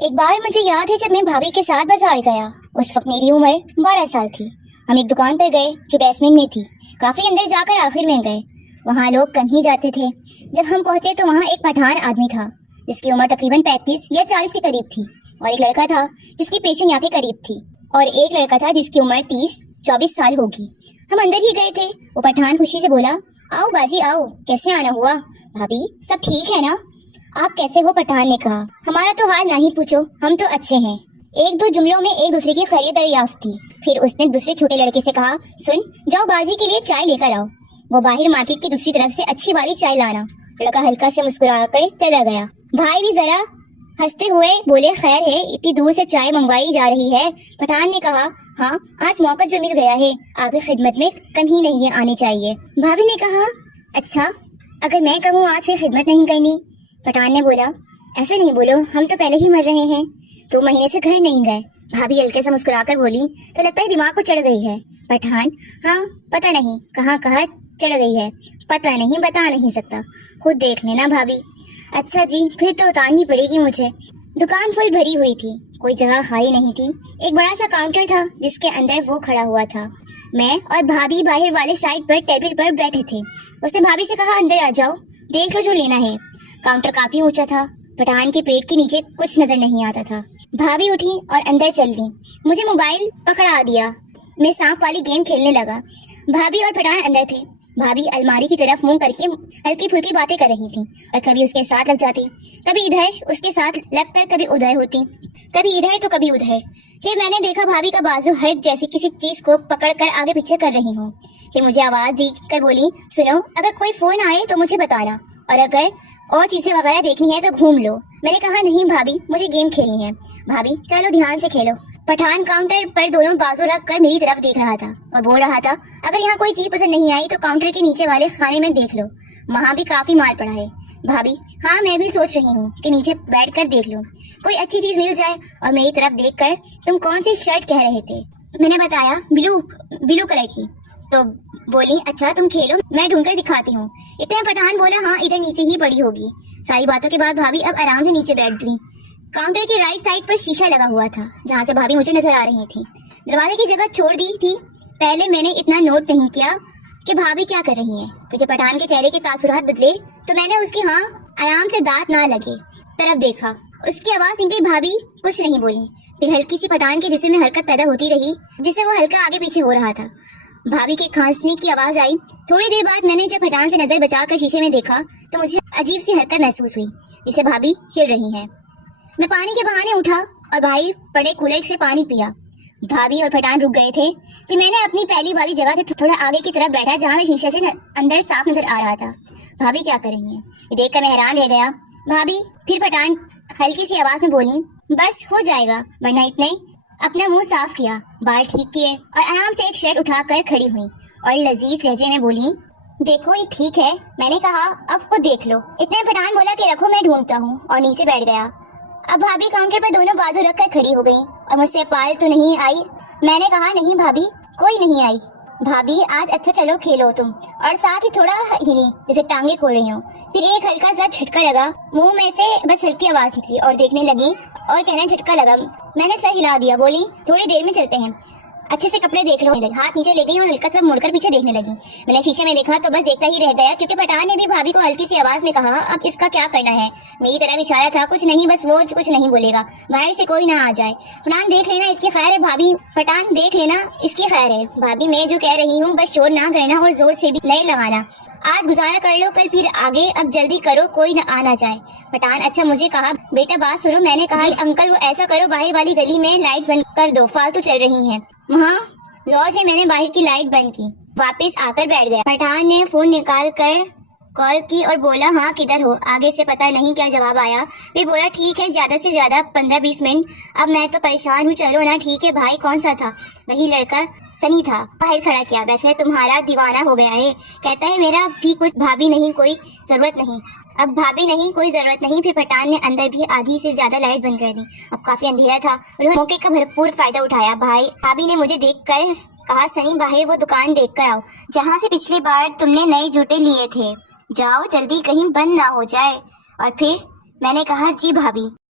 एक बार मुझे याद है जब मैं भाभी के साथ बाजार गया। उस वक्त मेरी उम्र 12 साल थी। हम एक दुकान पर गए जो बेसमेंट में थी। काफी अंदर जाकर आखिर में गए। वहाँ लोग कम ही जाते थे। जब हम पहुंचे तो वहाँ एक पठान आदमी था जिसकी उम्र तकरीबन 35 या 40 के करीब थी, और एक लड़का था जिसकी पेशन यहाँ के करीब थी, और एक लड़का था जिसकी उम्र 30-24 साल होगी। हम अंदर ही गए थे। वो पठान खुशी से बोला, आओ बाजी आओ, कैसे आना हुआ? भाभी सब ठीक है ना? आप कैसे हो? पठान ने कहा। हमारा तो हाल नहीं पूछो, हम तो अच्छे हैं। एक दो जुमलों में एक दूसरे की खैरियत दरियाफ्त की। फिर उसने दूसरे छोटे लड़के से कहा, सुन, जाओ बाजी के लिए चाय लेकर आओ। वो बाहर मार्केट की दूसरी तरफ से अच्छी वाली चाय लाना। लड़का हल्का से मुस्कुरा कर चला गया। भाई भी जरा हंसते हुए बोले, खैर है, इतनी दूर से चाय मंगवाई जा रही है? पठान ने कहा, हाँ, आज मौका जो मिल गया है, आपकी खिदमत में कमी नहीं है, आनी चाहिए। भाभी ने कहा, अच्छा, अगर मैं कहूँ आज की खिदमत नहीं करनी? पठान ने बोला, ऐसे नहीं बोलो, हम तो पहले ही मर रहे हैं। 2 महीने से घर नहीं गए। भाभी हल्के से मुस्कुराकर बोली, तो लगता है दिमाग को चढ़ गई है। पठान, हाँ, पता नहीं कहाँ कहाँ चढ़ गई है, पता नहीं, बता नहीं सकता, खुद देख लेना भाभी। अच्छा जी, फिर तो उतारनी पड़ेगी मुझे। दुकान फुल भरी हुई थी, कोई जगह खाली नहीं थी। एक बड़ा सा काउंटर था जिसके अंदर वो खड़ा हुआ था। मैं और भाभी बाहर वाले साइड पर टेबल पर बैठे थे। उसने भाभी से कहा, अंदर आ जाओ, देख लो जो लेना है। काउंटर काफी ऊंचा था। पठान के पेट के नीचे कुछ नजर नहीं आता था। भाभी उठी और अंदर चल दी। मुझे मोबाइल पकड़ा दिया। मैं सांप वाली गेम खेलने लगा। भाभी और पठान अंदर थे। भाभी अलमारी की तरफ मुंह करके हल्की फुल्की बातें कर रही थी, और कभी उसके साथ लग जाती, कभी इधर उसके साथ लगकर कभी उधर होती, कभी इधर तो कभी उधर। फिर मैंने देखा भाभी का बाजू हर्क जैसी किसी चीज को पकड़कर आगे पीछे कर रही हूँ। फिर मुझे आवाज दी कर बोली, सुनो, अगर कोई फोन आए तो मुझे बताना, और अगर और चीजें वगैरह देखनी है तो घूम लो। मैंने कहा, नहीं भाभी, मुझे गेम खेलनी है। भाभी, चलो ध्यान से खेलो। पठान काउंटर पर दोनों बाजू रख कर मेरी तरफ देख रहा था और बोल रहा था, अगर यहाँ कोई चीज पसंद नहीं आई तो काउंटर के नीचे वाले खाने में देख लो, वहाँ भी काफी माल पड़ा है। भाभी, हाँ, मैं भी सोच रही हूँ कि नीचे बैठ कर देख लो, कोई अच्छी चीज मिल जाए। और मेरी तरफ देख कर, तुम कौन सी शर्ट कह रहे थे? मैंने बताया, ब्लू कलर की। तो बोली, अच्छा तुम खेलो, मैं ढूंढ कर दिखाती हूँ। इतने पठान बोला, हाँ, इधर नीचे ही पड़ी होगी। सारी बातों के बाद भाभी अब आराम से नीचे बैठ गई। काउंटर के राइट साइड पर शीशा लगा हुआ था जहाँ से भाभी मुझे नजर आ रही थी। दरवाजे की जगह छोड़ दी थी। पहले मैंने इतना नोट नहीं किया कि भाभी क्या कर रही है। फिर जब पठान के चेहरे के तासुरात बदले तो मैंने उसकी हाँ आराम से दांत ना लगे तरफ देखा। उसकी आवाज निकली, भाभी कुछ नहीं बोली। फिर हल्की सी पठान के जिस्म में हरकत पैदा होती रही, जिससे वो हल्का आगे पीछे हो रहा था। भाभी के खांसने की आवाज आई। थोड़ी देर बाद मैंने जब पठान से नजर बचाकर शीशे में देखा तो मुझे अजीब सी हरकत महसूस हुई, जिसे भाभी हिल रही है। मैं पानी के बहाने उठा और बाहर पड़े कूलर से पानी पिया। भाभी और पठान रुक गए थे। फिर मैंने अपनी पहली वाली जगह से थोड़ा आगे की तरफ बैठा जहाँ से शीशे से अंदर साफ नजर आ रहा था। भाभी क्या कर रही है ये देखकर मैं हैरान रह गया। भाभी, फिर पठान हल्की सी आवाज में बोली, बस हो जाएगा, वरना इतने। अपना मुंह साफ किया, बाल ठीक किए और आराम से एक शर्ट उठाकर खड़ी हुई और लजीज लहजे में बोली, देखो ये ठीक है। मैंने कहा, अब खुद देख लो। इतने पठान बोला कि रखो, मैं ढूंढता हूँ, और नीचे बैठ गया। अब भाभी काउंटर पर दोनों बाजू रखकर खड़ी हो गई और मुझसे पाल तो नहीं आई। मैंने कहा, नहीं भाभी, कोई नहीं आई। भाभी, आज अच्छा चलो खेलो तुम, और साथ ही थोड़ा हिली जैसे टांगे खोल रही हूँ। फिर एक हल्का सा झटका लगा, मुंह में से बस हल्की आवाज निकली और देखने लगी और कहना झटका लगा। मैंने सर हिला दिया, बोली, थोड़ी देर में चलते हैं, अच्छे से कपड़े देख लो। हाथ नीचे ले गई और हल्का सा मुड़कर पीछे देखने लगी। मैंने शीशे में देखा तो बस देखता ही रह गया, क्योंकि पठान ने भी भाभी को हल्की सी आवाज में कहा, अब इसका क्या करना है? मेरी तरफ इशारा था, कुछ नहीं, बस वो कुछ नहीं बोलेगा, बाहर से कोई ना आ जाए। पठान देख लेना, इसकी खैर है। भाभी, पठान देख लेना, इसकी खैर है। भाभी, मैं जो कह रही हूँ बस शोर ना करना और जोर से भी नहीं लगाना। आज गुजारा कर लो, कल फिर आगे, अब जल्दी करो, कोई न आ ना जाए। पठान, अच्छा मुझे कहा, बेटा बात सुनो। मैंने कहा, अंकल वो ऐसा करो, बाहर वाली गली में लाइट बंद कर दो, फालतू चल रही है वहाँ। जोर से मैंने बाहर की लाइट बंद की, वापस आकर बैठ गया। पठान ने फोन निकाल कर कॉल की और बोला, हाँ किधर हो? आगे से पता नहीं क्या जवाब आया। फिर बोला, ठीक है, ज्यादा से ज्यादा 15-20 मिनट। अब मैं तो परेशान हूँ, चलो ना। ठीक है भाई, कौन सा था? वही लड़का सनी था। बाहर खड़ा किया, वैसे तुम्हारा दीवाना हो गया है, कहता है मेरा भी कुछ। भाभी, नहीं कोई जरूरत नहीं। अब भाभी, नहीं कोई जरूरत नहीं। फिर पठान ने अंदर भी आधी से ज्यादा लाइट बंद कर दी। अब काफी अंधेरा था। उन्होंने मौके का भरपूर फायदा उठाया। भाभी ने मुझे देखकर कहा, सनी बाहर वो दुकान देख कर आओ जहाँ से पिछली बार तुमने नए जूते लिए थे, जाओ जल्दी, कहीं बंद ना हो जाए। और फिर मैंने कहा, जी भाभी।